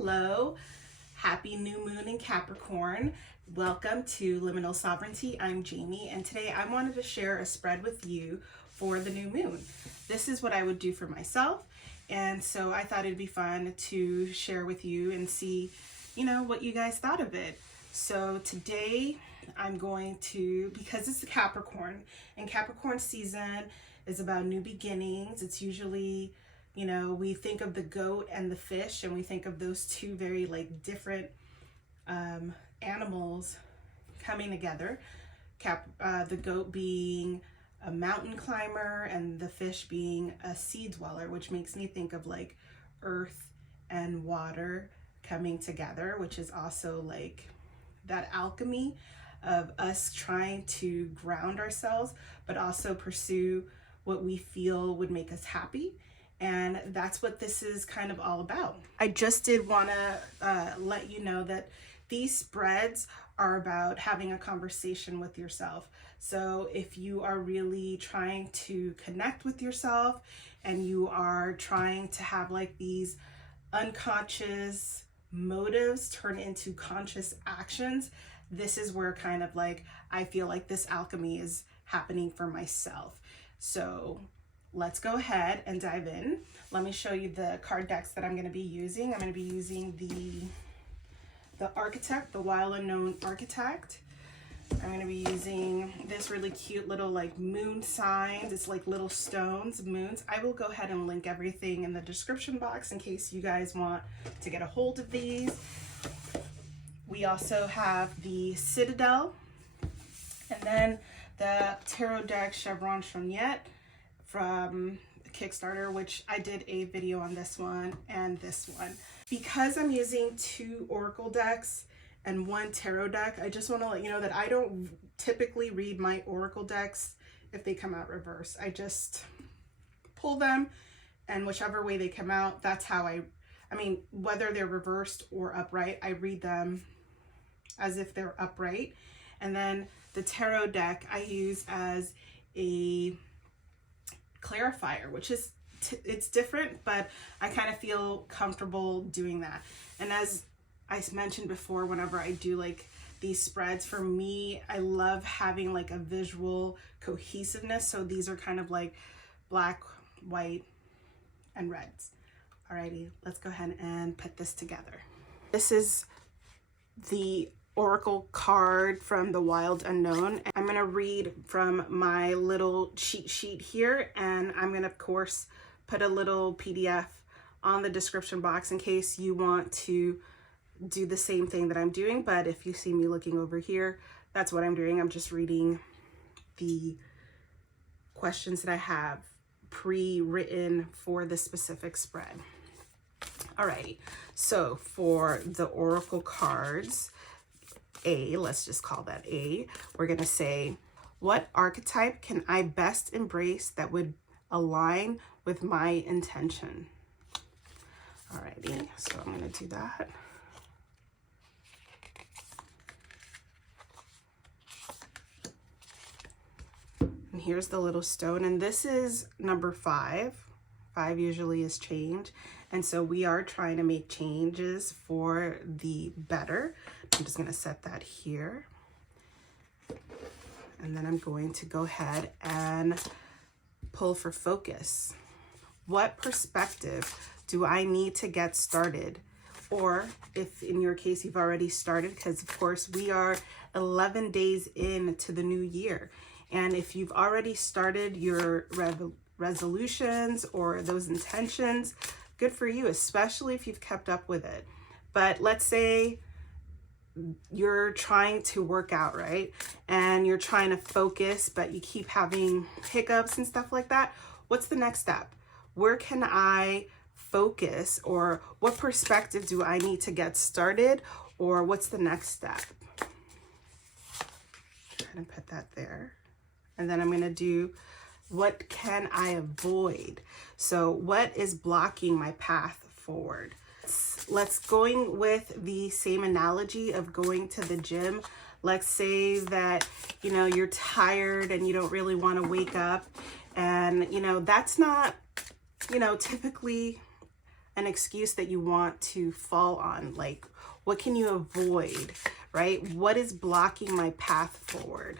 Hello, happy new moon in Capricorn. Welcome to Liminal Sovereignty. I'm Jamie, and today I wanted to share a spread with you for the new moon. This is what I would do for myself, and so I thought it'd be fun to share with you and see, what you guys thought of it. So today I'm going to, because it's the Capricorn, and Capricorn season is about new beginnings. It's usually, we think of the goat and the fish, and we think of those two very different animals coming together. The goat being a mountain climber and the fish being a sea dweller, which makes me think of earth and water coming together, which is also that alchemy of us trying to ground ourselves, but also pursue what we feel would make us happy. And that's what this is kind of all about. I just did want to let you know that these spreads are about having a conversation with yourself. So if you are really trying to connect with yourself and you are trying to have these unconscious motives turn into conscious actions, this is where kind of I feel like this alchemy is happening for myself. So let's go ahead and dive in. Let me show you the card decks that I'm going to be using. I'm going to be using the Archetype, the Wild Unknown Archetype. I'm going to be using this really cute little moon signs. It's little stones, moons. I will go ahead and link everything in the description box in case you guys want to get a hold of these. We also have the Citadel, and then the tarot deck Chervono-Chorne from Kickstarter, which I did a video on this one and this one. Because I'm using 2 oracle decks and 1 tarot deck, I just want to let you know that I don't typically read my oracle decks if they come out reverse. I just pull them, and whichever way they come out, that's how I mean, whether they're reversed or upright, I read them as if they're upright. And then the tarot deck I use as a clarifier, which is it's different, but I kind of feel comfortable doing that. And as I mentioned before, whenever I do these spreads, for me, I love having a visual cohesiveness. So these are kind of black, white, and reds. Alrighty, let's go ahead and put this together. This is the oracle card from the Wild Unknown. I'm going to read from my little cheat sheet here, and I'm going to of course put a little PDF on the description box in case you want to do the same thing that I'm doing. But if you see me looking over here, that's what I'm doing. I'm just reading the questions that I have pre-written for the specific spread. Alrighty, so for the oracle cards, A, let's just call that A, we're going to say, what archetype can I best embrace that would align with my intention? Alrighty, so I'm going to do that. And here's the little stone, and this is number 5. 5 usually is change, and so we are trying to make changes for the better. I'm just going to set that here, and then I'm going to go ahead and pull for focus. What perspective do I need to get started? Or if in your case you've already started, because of course we are 11 days into the new year, and if you've already started your resolutions or those intentions, good for you, especially if you've kept up with it. But let's say you're trying to work out, right? And you're trying to focus, but you keep having hiccups and stuff like that. What's the next step? Where can I focus, or what perspective do I need to get started, or what's the next step? Try to put that there. And then I'm going to do, what can I avoid? So what is blocking my path forward? Let's going with the same analogy of going to the gym. Let's say that, you're tired and you don't really want to wake up, and, that's not, typically an excuse that you want to fall on. Like, what can you avoid, right? What is blocking my path forward?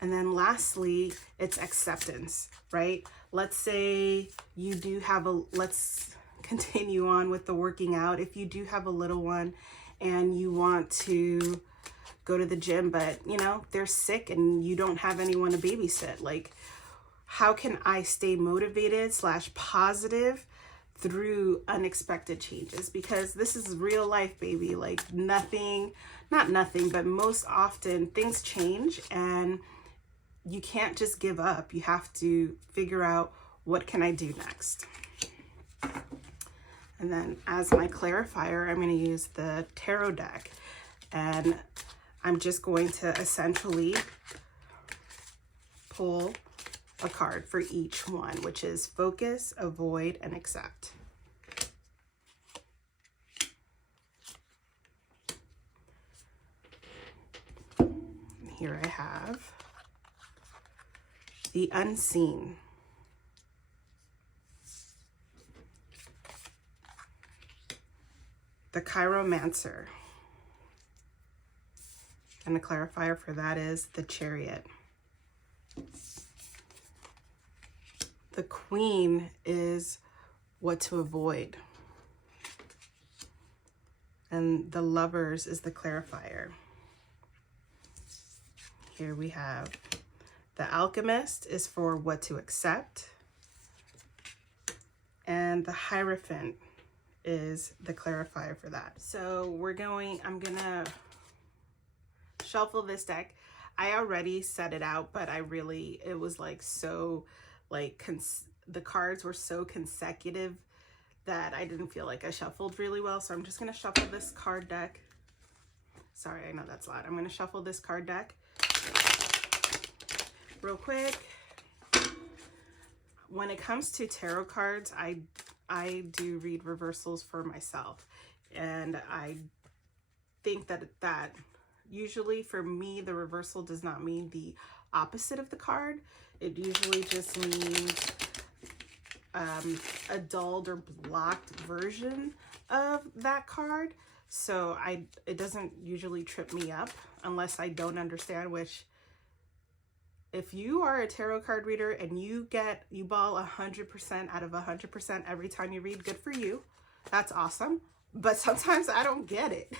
And then lastly, it's acceptance, right? Let's say you do have let's continue on with the working out. If you do have a little one and you want to go to the gym, but you know, they're sick and you don't have anyone to babysit, like, how can I stay motivated / positive through unexpected changes? Because this is real life, baby. Like, not nothing, but most often things change and you can't just give up. You have to figure out, what can I do next? And then as my clarifier, I'm going to use the tarot deck, and I'm just going to essentially pull a card for each one, which is focus, avoid, and accept. And here I have the unseen. The chiromancer. And the clarifier for that is the chariot. The queen is what to avoid. And the lovers is the clarifier. Here we have the alchemist is for what to accept. And the Hierophant is the clarifier for that. So I'm gonna shuffle this deck. I already set it out, but it was like so, like, the cards were so consecutive that I didn't feel like I shuffled really well. So I'm just gonna shuffle this card deck. Sorry, I know that's loud. I'm gonna shuffle this card deck real quick. When it comes to tarot cards, I do read reversals for myself, and I think that usually for me, the reversal does not mean the opposite of the card. It usually just means a dulled or blocked version of that card. So it doesn't usually trip me up unless I don't understand, which, if you are a tarot card reader and you ball 100% out of 100% every time you read, good for you. That's awesome. But sometimes I don't get it.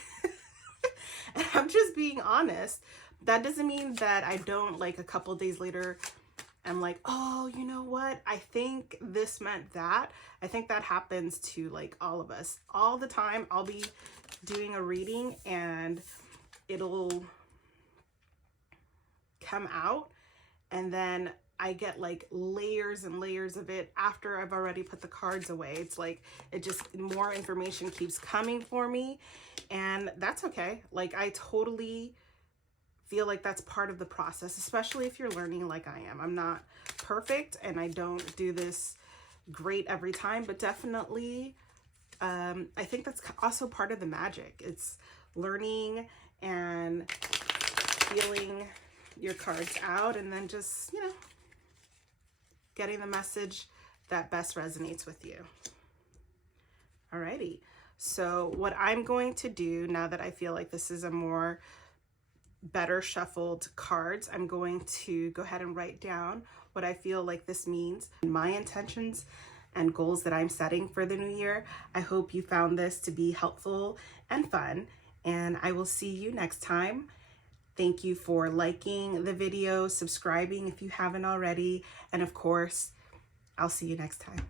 And I'm just being honest. That doesn't mean that I don't, like, a couple days later, I'm like, oh, you know what? I think this meant that. I think that happens to, like, all of us. All the time, I'll be doing a reading and it'll come out, and then I get like layers and layers of it after I've already put the cards away. It's like, more information keeps coming for me, and that's okay. Like, I totally feel like that's part of the process, especially if you're learning like I am. I'm not perfect and I don't do this great every time, but definitely I think that's also part of the magic. It's learning and feeling your cards out, and then just, you know, getting the message that best resonates with you. Alrighty, so what I'm going to do now that I feel like this is a more better shuffled cards, I'm going to go ahead and write down what I feel like this means, my intentions and goals that I'm setting for the new year. I hope you found this to be helpful and fun, and I will see you next time. Thank you for liking the video, subscribing if you haven't already, and of course, I'll see you next time.